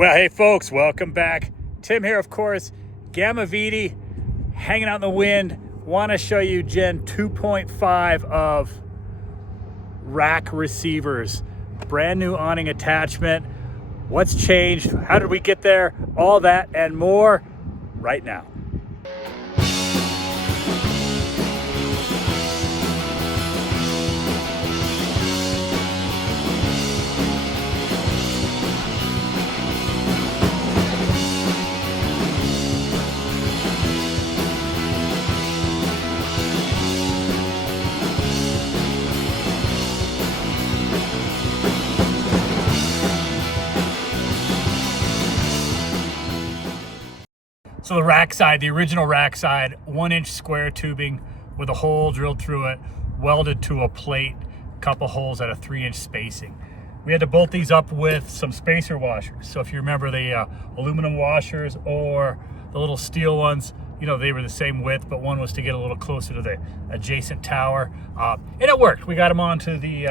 Well, hey folks, welcome back. Tim here, of course. Gamma VD, hanging out in the wind. Want to show you Gen 2.5 of rack receivers. Brand new awning attachment. What's changed? How did we get there? All that and more right now. So the rack side, the original rack side, 1-inch square tubing with a hole drilled through it, welded to a plate, couple holes at a 3-inch spacing. We had to bolt these up with some spacer washers. So if you remember the aluminum washers or the little steel ones, you know, they were the same width, but one was to get a little closer to the adjacent tower. And it worked. We got them onto the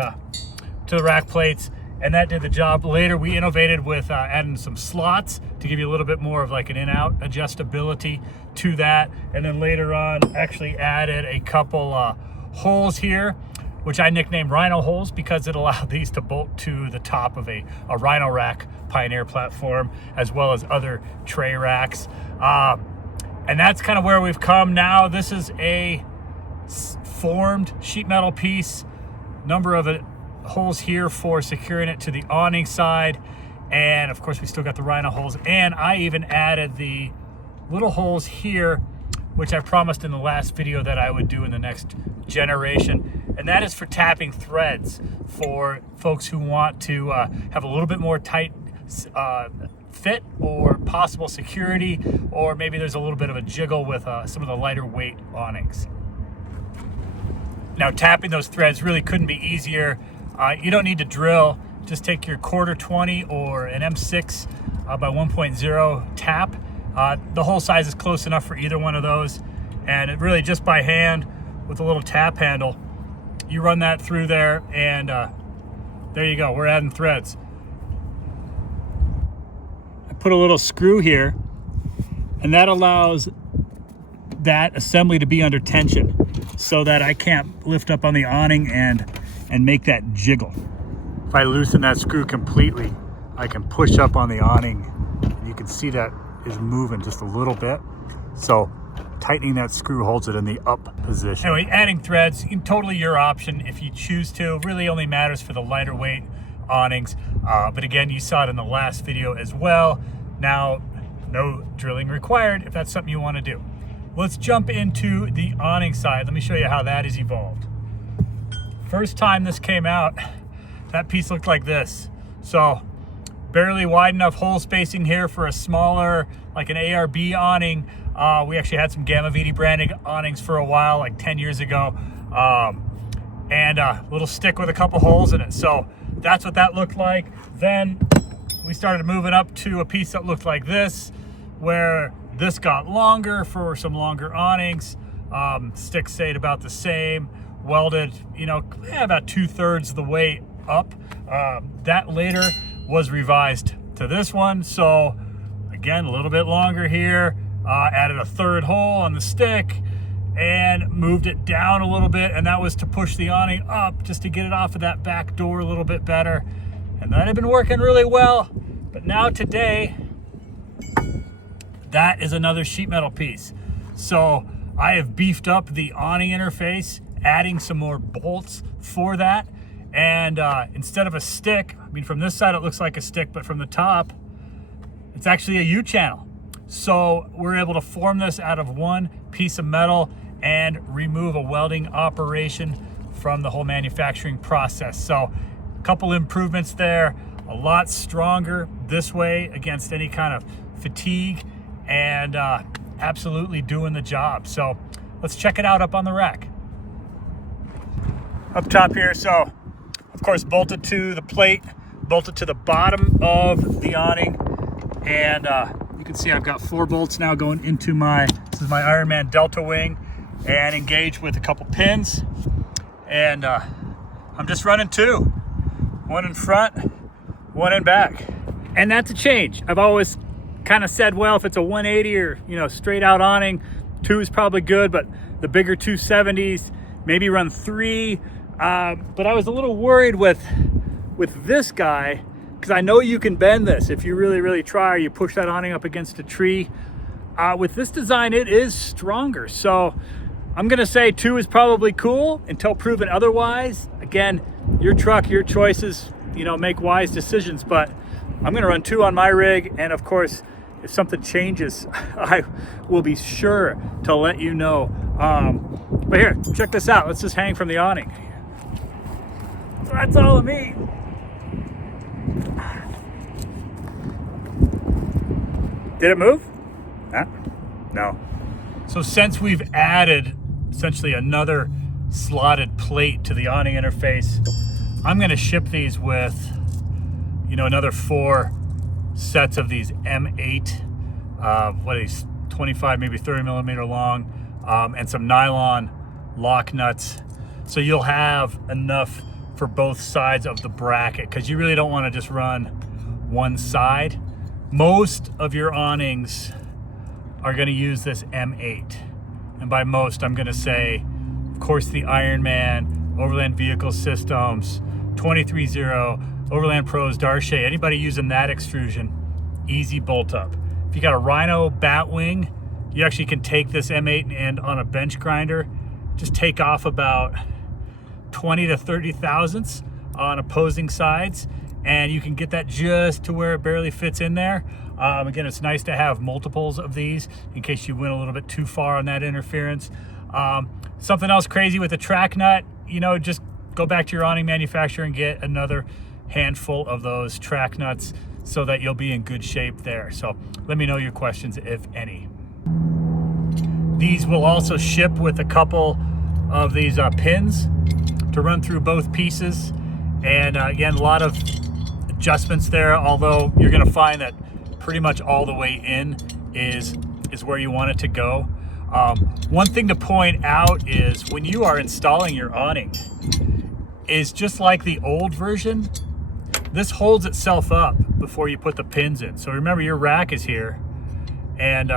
rack plates, and that did the job. Later, we innovated with adding some slots to give you a little bit more of like an in-out adjustability to that. And then later on, actually added a couple holes here, which I nicknamed Rhino holes because it allowed these to bolt to the top of a Rhino rack Pioneer platform, as well as other tray racks. And that's kind of where we've come now. This is a formed sheet metal piece, number of holes here for securing it to the awning side, and of course we still got the Rhino holes, and I even added the little holes here, which I promised in the last video that I would do in the next generation, and that is for tapping threads for folks who want to have a little bit more tight fit or possible security, or maybe there's a little bit of a jiggle with some of the lighter weight awnings. Now tapping those threads really couldn't be easier. You don't need to drill. Just take your 1/4 or an M6 by 1.0 tap. The hole size is close enough for either one of those. And it really just by hand with a little tap handle, you run that through there, and there you go. We're adding threads. I put a little screw here, and that allows that assembly to be under tension so that I can't lift up on the awning and make that jiggle. If I loosen that screw completely, I can push up on the awning, and you can see that is moving just a little bit. So tightening that screw holds it in the up position. Anyway, adding threads, totally your option if you choose to. Really only matters for the lighter weight awnings. But again, you saw it in the last video as well. Now, no drilling required if that's something you want to do. Let's jump into the awning side. Let me show you how that has evolved. First time this came out, that piece looked like this. So barely wide enough hole spacing here for a smaller, like an ARB awning. We actually had some Gamma VD branding awnings for a while, like 10 years ago. And a little stick with a couple holes in it. So that's what that looked like. Then we started moving up to a piece that looked like this, where this got longer for some longer awnings. Sticks stayed about the same. Welded, you know, about 2/3 of the way up. That later was revised to this one. So again, a little bit longer here. Added a 3rd hole on the stick and moved it down a little bit. And that was to push the awning up just to get it off of that back door a little bit better. And that had been working really well. But now today, that is another sheet metal piece. So I have beefed up the awning interface, adding some more bolts for that. And instead of a stick, I mean, from this side it looks like a stick, but from the top, it's actually a U-channel. So we're able to form this out of one piece of metal and remove a welding operation from the whole manufacturing process. So a couple improvements there, a lot stronger this way against any kind of fatigue, and absolutely doing the job. So let's check it out up on the rack. Up top here, so of course bolted to the plate, bolted to the bottom of the awning, and you can see I've got 4 bolts now going into this is my Ironman Delta wing, and engaged with a couple pins, and I'm just running 2, one in front, one in back. And that's a change. I've always kind of said, well, if it's a 180 or, you know, straight out awning, 2 is probably good, but the bigger 270s, maybe run 3. But I was a little worried with this guy, because I know you can bend this if you really, really try, or you push that awning up against a tree. With this design, it is stronger. So I'm gonna say 2 is probably cool until proven otherwise. Again, your truck, your choices, you know, make wise decisions, but I'm gonna run 2 on my rig. And of course, if something changes, I will be sure to let you know. But here, check this out. Let's just hang from the awning. So that's all of me. Did it move? Huh? No. So since we've added essentially another slotted plate to the awning interface, I'm going to ship these with, you know, another 4 sets of these M8, what are these, 25, maybe 30 millimeter long, and some nylon lock nuts. So you'll have enough for both sides of the bracket, because you really don't want to just run one side. Most of your awnings are going to use this M8. And by most, I'm going to say, of course, the Ironman, Overland Vehicle Systems, 230, Overland Pros, Darshay, anybody using that extrusion, easy bolt up. If you got a Rhino Batwing, you actually can take this M8 and on a bench grinder, just take off about 20 to 30 thousandths on opposing sides, and you can get that just to where it barely fits in there. Again, it's nice to have multiples of these in case you went a little bit too far on that interference. Something else crazy with the track nut, you know, just go back to your awning manufacturer and get another handful of those track nuts so that you'll be in good shape there. So let me know your questions, if any. These will also ship with a couple of these pins to run through both pieces. And again, a lot of adjustments there, although you're going to find that pretty much all the way in is where you want it to go. One thing to point out is when you are installing your awning, is just like the old version, this holds itself up before you put the pins in. So remember, your rack is here, and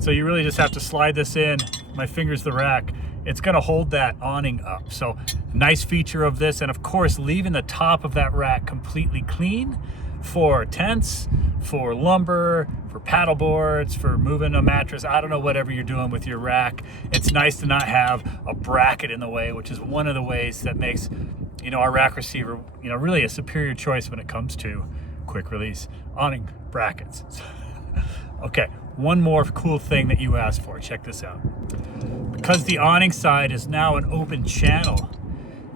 so you really just have to slide this in. My finger's the rack. It's going to hold that awning up. So nice feature of this, and of course leaving the top of that rack completely clean for tents, for lumber, for paddle boards, for moving a mattress, I don't know, whatever you're doing with your rack. It's nice to not have a bracket in the way, which is one of the ways that makes, you know, our rack receiver, you know, really a superior choice when it comes to quick release awning brackets. Okay, one more cool thing that you asked for. Check this out. Because the awning side is now an open channel,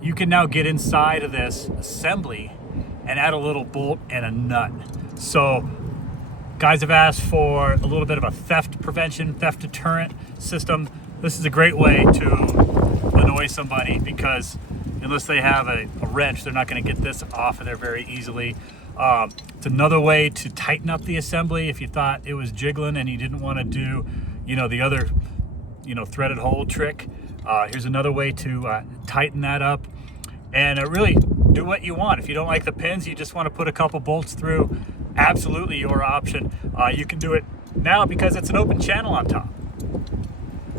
you can now get inside of this assembly and add a little bolt and a nut. So guys have asked for a little bit of a theft prevention, theft deterrent system. This is a great way to annoy somebody, because unless they have a wrench, they're not going to get this off of there very easily. It's another way to tighten up the assembly if you thought it was jiggling and you didn't want to do, you know, the other, you know, threaded hole trick. Here's another way to tighten that up, and really do what you want. If you don't like the pins, you just want to put a couple bolts through, absolutely your option. You can do it now because it's an open channel on top,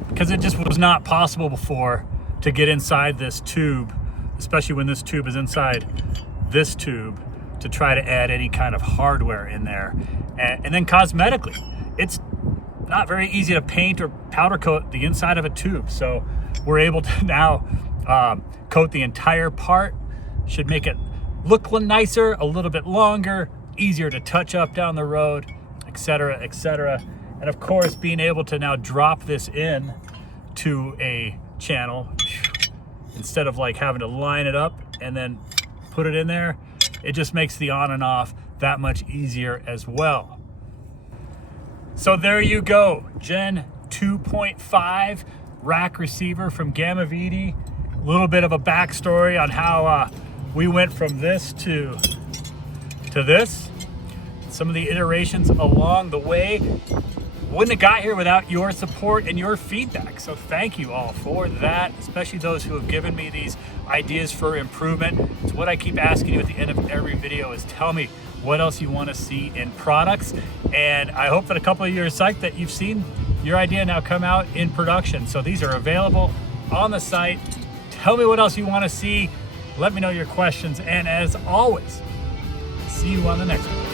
because it just was not possible before to get inside this tube, especially when this tube is inside this tube, to try to add any kind of hardware in there. And then cosmetically, it's not very easy to paint or powder coat the inside of a tube. So we're able to now coat the entire part. Should make it look nicer, a little bit longer, easier to touch up down the road, etc., etc. And of course, being able to now drop this in to a channel instead of like having to line it up and then put it in there, it just makes the on and off that much easier as well. So there you go, Gen 2.5 rack receiver from GammaVidi. A little bit of a backstory on how we went from this to this. Some of the iterations along the way. Wouldn't have got here without your support and your feedback. So thank you all for that, especially those who have given me these ideas for improvement. It's what I keep asking you at the end of every video is tell me, what else you want to see in products. And I hope that a couple of your site that you've seen your idea now come out in production. So these are available on the site. Tell me what else you want to see. Let me know your questions. And as always, see you on the next one.